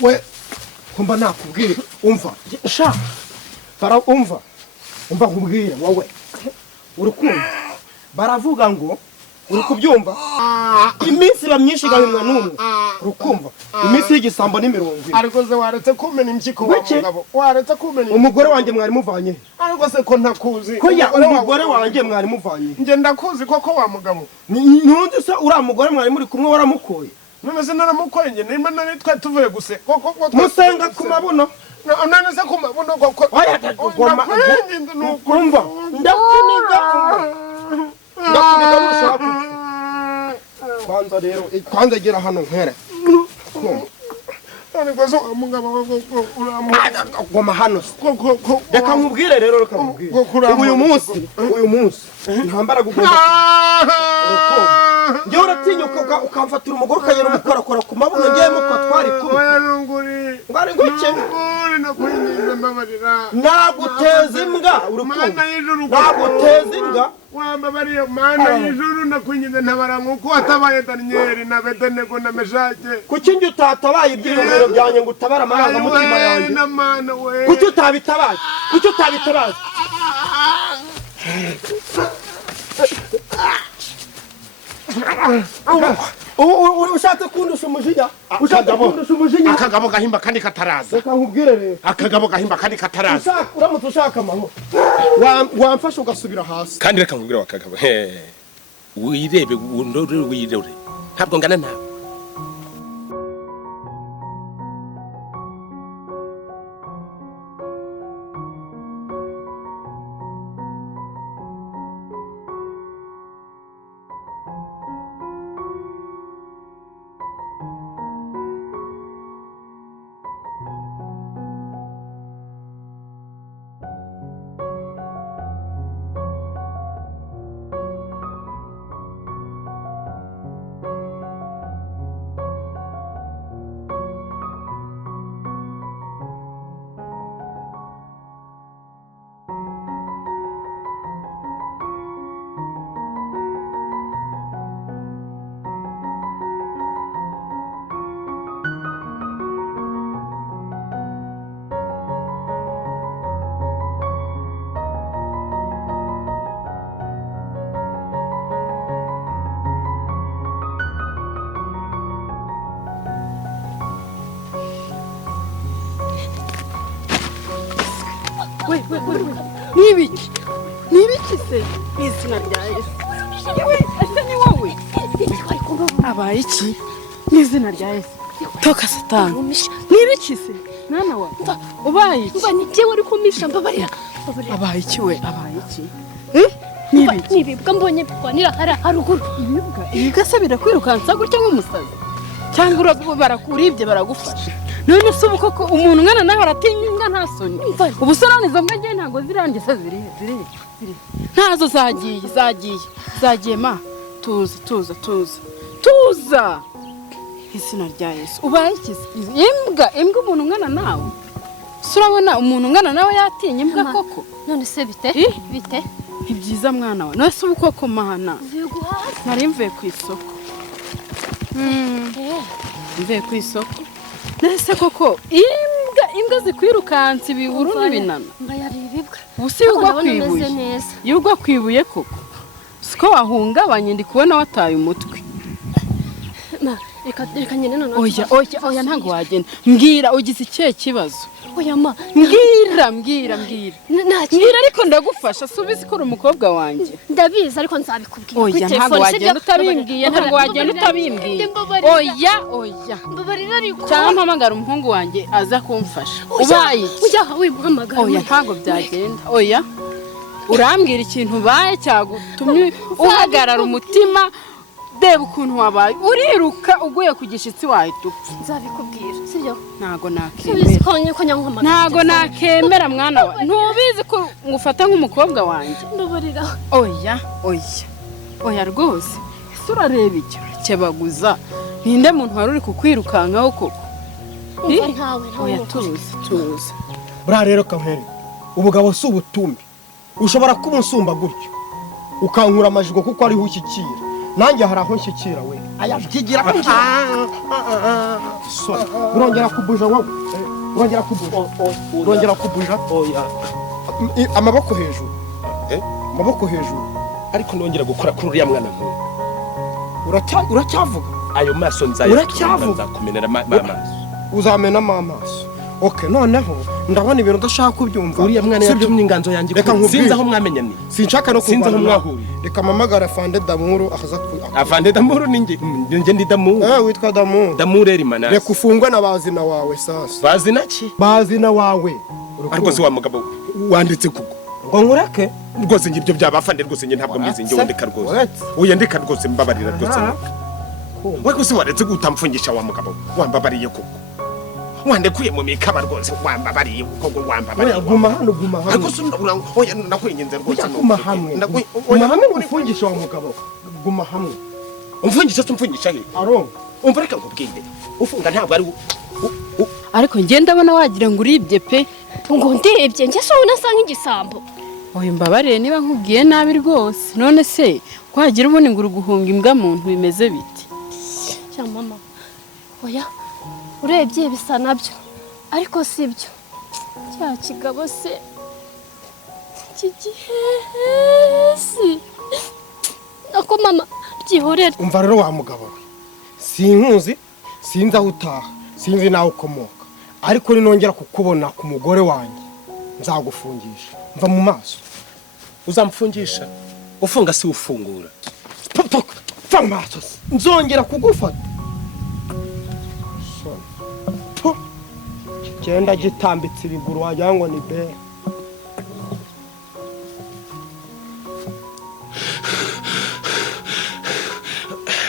we kumba nakubwira umva sha umva nkubwire wowe urukundo baravuga ngo uri kubyumva iminsi myinshi gahimwa n'umwe rukumva iminsi y'igisambo ni 20 ariko se waretse kumena impyiko wa mugabo waretse kumena umugore wanjye mwari muvanye ariko se ko ntakuzi ko ya umugore wanjye mwari muvanye nge ndakuzi koko wa mugabo ntundi se uri mugore mwari muri kumwe waramukoye none se naramukoye nge nimba nari twa tuvuye guse koko musenga ku mabuno none se ku mabuno koko oya tagoma numva ndakuniga nushaka kwanza rero kwanza gira hano nkere ariko se umugabo goma hano reka nkubwire rero reka nkubwire uyu munsi ntambara gugomba njye uratinyuka ukamfatira umugore ukagera umukorakora ku mabuno ngiye muko twari kumwe ngari nguke naguteza imbwa urukundo naguteza imbwa wambabariye mana y'ijuru nakwinyize ntabara nkuko watabaye Daniel na Bedenego na Meshake kuki njye utatabaye ibyiyumviro byanjye ngo utabara amahanga mutima yanjye kuki utabitabaye ushatse kundusha umujinya akagabo gahimba kandi kataraza reka nkubwire rero akagabo gahimba kandi kataraza uramutse ushaka amahoro wamfasha ugasubira hasi kandi reka nkubwire wakagabo wirebe wirebe ntabwo ngana nawe Nibiki se izina rya Yesu ese ni wowe abaye iki n'izina rya Yesu toka satani nibiki se nana wa ubaye iki mba nijye wari kumisha mbabarira abaye iki we abaye iki nibibwa mbonye bikwanira haruguru ibibwa se birakwirukansa gutya nk'umusazi cyangwa barakuribye baragufasha none se koko umuntu ngana nawe aratinya imbwa nta soni ubu se none izo mbwa ngiye ntabwo zirangise ziri ntazo zagiye ma tuza izina rya Yesu ubaye ikizi imbwa umuntu ngana nawe surabona umuntu ngana nawe yatinya imbwa koko none se bite ibyiza mwana wa none se ubu koko mahana nari mvuye ku isoko mvuye ku isoko nese koko imbwa zikwirukansa ibihuru n'ibinana mba yaribibwa ubusi yugwa kwibuye koko siko wahungabanye ndi kubona wataye umutwe reka nyine none oya ntago wagenda mbwira ugize ikihe kibazo oya ma mbwira ariko ndagufasha subiza ko uri umukobwa wanjye ndabizi ariko nzabikubwira oya ntago wagenda utabimbwiye oya mbabarira ariko cyangwa mpamagara umuhungu wanjye aza kumfasha ubaye oya wimuhamagara oya ntago byagenda oya urambwira ikintu ubaye cyagutumye uhagarara umutima deba ukuntu wabaye uriruka uguye ku gishitsi wahita upfa nzabikubwira sibyo ntago nakemera mwana wa ntubizi ko ngufata nk'umukobwa wanjye mbabarira oya rwose ese urareba icyo kebaguza ninde muntu wari uri kukwirukankaho koko oya tuza buriya rero kankeri ubugabo si ubutumbi ushobora kuba unsumba gutyo ukankura amajigo kuko ariho ushyikira nanjye hari aho nshyikira we ayabyigira so urongera kubuja wowe urongera kubuja amaboko hejuru amaboko hejuru ariko nongera gukora kuri uriya mwana nk'uyu uracyavuga ayo maso nzakumenera amaso uzamenamo amaso okay noneho ndabona ibintu udashaka kubyumva uriya mwana yabyumye inganzo yanjye sinzi aho mwamenyanye sinshaka no sinzi aho mwahuriye reka mamagara Afande Damuru akaza Afande Damuru ninjye ndi Damuru witwa Damuru Damuru eri manasi reka ufungwe n'abazina wawe sasa bazina ki bazina wawe ariko se wa mugabo wanditse kuko ngo nkureke rwose ngibyo byabafande rwose nge ntabwo mbizi nge wandika rwose uyandika rwose mbabarira rwose we ko se waretse gutamfungisha wa mugabo wambabariye kuko wandekuye mu mikaba rwose wambabariye kuko wambabariye guma hano ariko se oya nakwenyenze rwose guma hamwe ufungisha wa mugabo guma hamwe umfungisha he aro umva reka nkubwire ufunga ntabwo ari ariko nge ndabona wagira ngo uribye pe ngo ndebye njye so unasa nk'igisambo oya mbabarire niba nkubwiye nabi rwose none se kwagira ubone ngo uruguhunga imbwa muntu bimeze biti cya mama oya urebye bisa nabyo ariko sibyo cya kigabo se kigihesi ako mama byihorera umva rero wa mugabo we sinkuzi sinzi aho utaha sinzi naho ukomoka ariko ninongera kukubona ku mugore wanjye nzagufungisha mva mu maso uzamfungisha ufunga si ufungura mva mu maso nzongera kugufata kigenda gitambitse ibiguru wagira ngo ni bere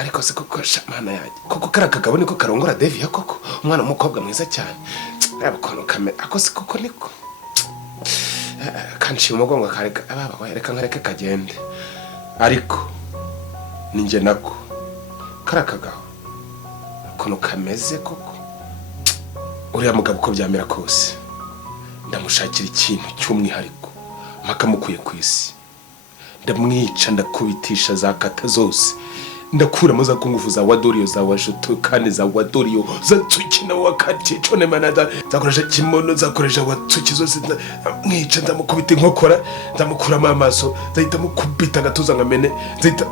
ariko se koko shamana yanjye koko kara kagabo niko karongora Devia koko umwana w'umukobwa mwiza cyane abakono kamera ako se koko niko kanshi umugongo kareka ababa reka nkareke kagende ariko ninjye nako kara kagabo kono kameze koko uriya mugabo uko byamera kose ndamushakira ikintu cy'umwihariko mpaka mukuye ku isi ndamwica ndakubitisha za kata zose ndakuramo za kungufu za wadoriyo za washuto kandi za wadoriyo za tukina wakati chone manada zakoresha kimono zakoresha watuki zose mwica ndamukubita inkokora ndamukuramo amaso zahita mukubita agatuza nkamene zahita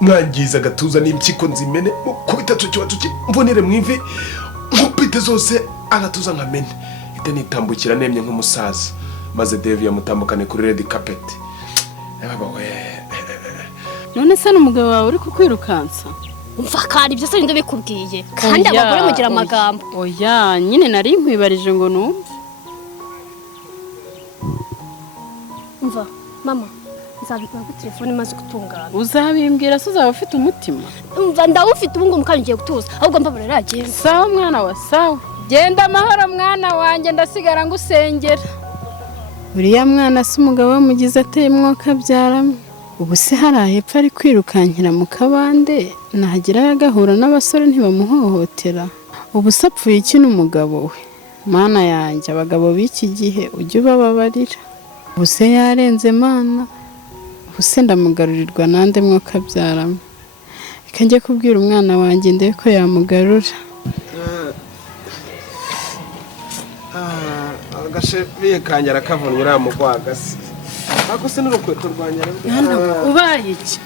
mwangiza agatuza n'impyiko nzimene mukubita tuki mbonere mwivi mukubite zose agatuza nkamene ite nitambukira nemye nk'umusaza maze Devia mutambukane kuri red carpet baba we none se n'umugabo wawe uri kukwirukansa umva kandi ibyo se ninde bikubwiye kandi abagore mugira amagambo oya nyine nari nkwibarije ngo numve umva mama nzabikora kuri telefone maze gutungana uzabimbwira se uzaba ufite umutima umva ndawufite ubu ngubu kandi ngiye gutuza ahubwo mbabarira agenda sawa mwana wa sawa genda amahoro mwana wanjye ndasigara ngusengera uriya mwana se umugabo wamugize ateye umwuka byaramo ubu se hari hepfo ari kwirukankira mu kabande nahagera agahura n'abasore ntibamuhohotera ubu se apfuye iki n'umugabo we mana yanjye abagabo b'iki gihe ujye ubababarira ubu se yarenze mana ubu se ndamugarurirwa nande mwuka byaramo reka njye kubwira umwana wanjye ndebe ko yamugarura agashebiye kanjye arakavunye uriya mugwagasi ako se n'urukweto rwanyara ubaye iki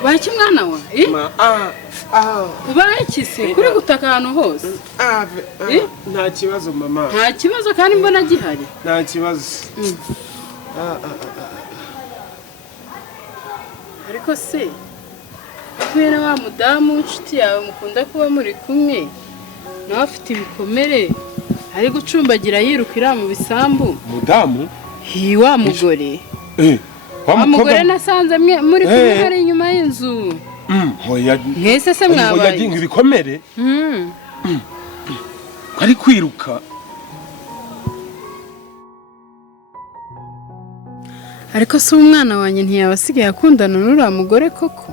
ubaye iki mwana wa ubaye iki se kuri gutaka ahantu hose nta kibazo mama nta kibazo kandi mbona gihari nta kibazo ariko se kubera wa mudamu w'inshuti yawe mukunda kuba muri kumwe nawe afite ibikomere ari gucumbagira yirukira mu bisambu mudamu wa mugore wa mugore nasanze muri kumwe hari inyuma y'inzu mwese se mwabaye yaginga ibikomere ari kwiruka ariko se umwana wanjye ntiyabasigaye akundana n'uriya mugore koko